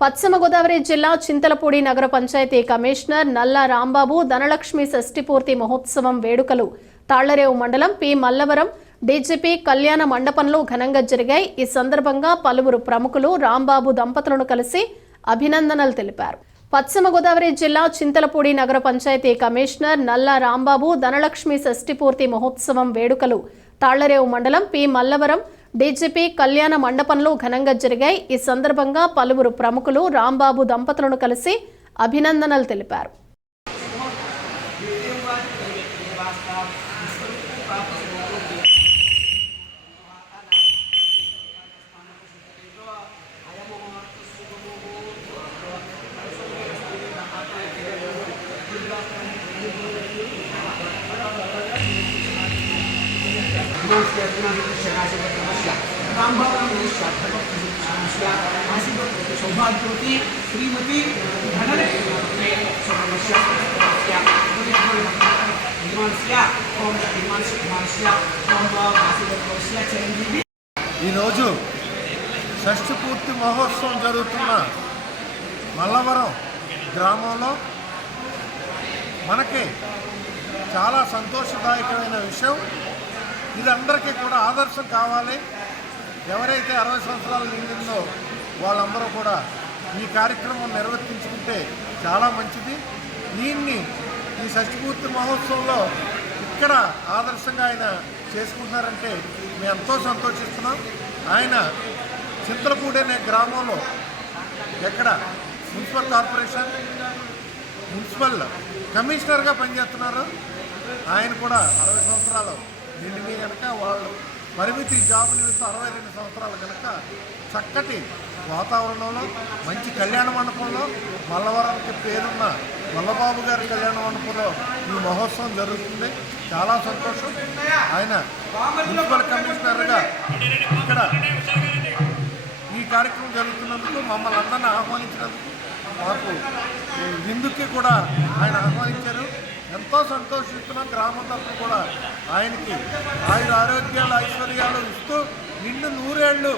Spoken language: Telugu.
పశ్చిమ గోదావరి జిల్లా చింతలపూడి నగర పంచాయతీ కమిషనర్ నల్ల రాంబాబు ధనలక్ష్మి షష్ఠిపూర్తి మహోత్సవం వేడుకలు తాళ్ళరేవు మండలం పి మల్లవరం డీజీపీ కళ్యాణ మండపంలో ఘనంగా జరిగాయి. ఈ సందర్భంగా పలువురు ప్రముఖులు రాంబాబు దంపతులను కలిసి అభినందనలు తెలిపారు. పశ్చిమ గోదావరి జిల్లా చింతలపూడి నగర పంచాయతీ కమిషనర్ నల్ల రాంబాబు ధనలక్ష్మి షష్ఠిపూర్తి మహోత్సవం వేడుకలు తాళ్ళరేవు మండలం పి మల్లవరం డీజీపీ కళ్యాణ మండపంలో ఘనంగా జరిగాయి. ఈ సందర్భంగా పలువురు ప్రముఖులు రాంబాబు దంపతులను కలిసి అభినందనలు తెలిపారు. సౌభాగ్యవతి శ్రీమతి ధనలక్ష్మి చిరంజీవి ఈరోజు షష్ఠి పూర్తి మహోత్సవం జరుగుతున్న మల్లవరం గ్రామంలో మనకి చాలా సంతోషదాయకమైన విషయం ఇది అందరికీ కూడా ఆదర్శం కావాలి. ఎవరైతే అరవై సంవత్సరాలు నిండిందో వాళ్ళందరూ కూడా ఈ కార్యక్రమం నిర్వర్తించుకుంటే చాలా మంచిది. దీన్ని ఈ షష్ఠిపూర్తి మహోత్సవంలో ఇక్కడ ఆదర్శంగా ఆయన చేసుకుంటున్నారంటే మేము ఎంతో సంతోషిస్తున్నాం. ఆయన చింతలపూడి అనే గ్రామంలో ఎక్కడ మున్సిపల్ కార్పొరేషన్ మున్సిపల్ కమిషనర్గా పనిచేస్తున్నారు. ఆయన కూడా అరవై సంవత్సరాలు నిండి కనుక వాళ్ళు పరిమితి జాబ్ నిమిత్తం అరవై రెండు సంవత్సరాలు కనుక చక్కటి వాతావరణంలో మంచి కళ్యాణ మండపంలో మల్లవరానికి పేరున్న మల్లబాబు గారి కళ్యాణ మండపంలో ఈ మహోత్సవం జరుగుతుంది. చాలా సంతోషం. ఆయన మున్సిపల్ కమిషనర్గా ఇక్కడ ఈ కార్యక్రమం జరుగుతున్నందుకు మమ్మల్ని అందరిని ఆహ్వానించినందుకు మాకు విందుకి కూడా ఆయన ఆహ్వానించారు. ఎంతో సంతోషిస్తున్నాం గ్రామం తరఫున కూడా ఆయనకి ఆయన ఆరోగ్యాలు ఐశ్వర్యాలు ఇస్తూ నిండు నూరేళ్ళు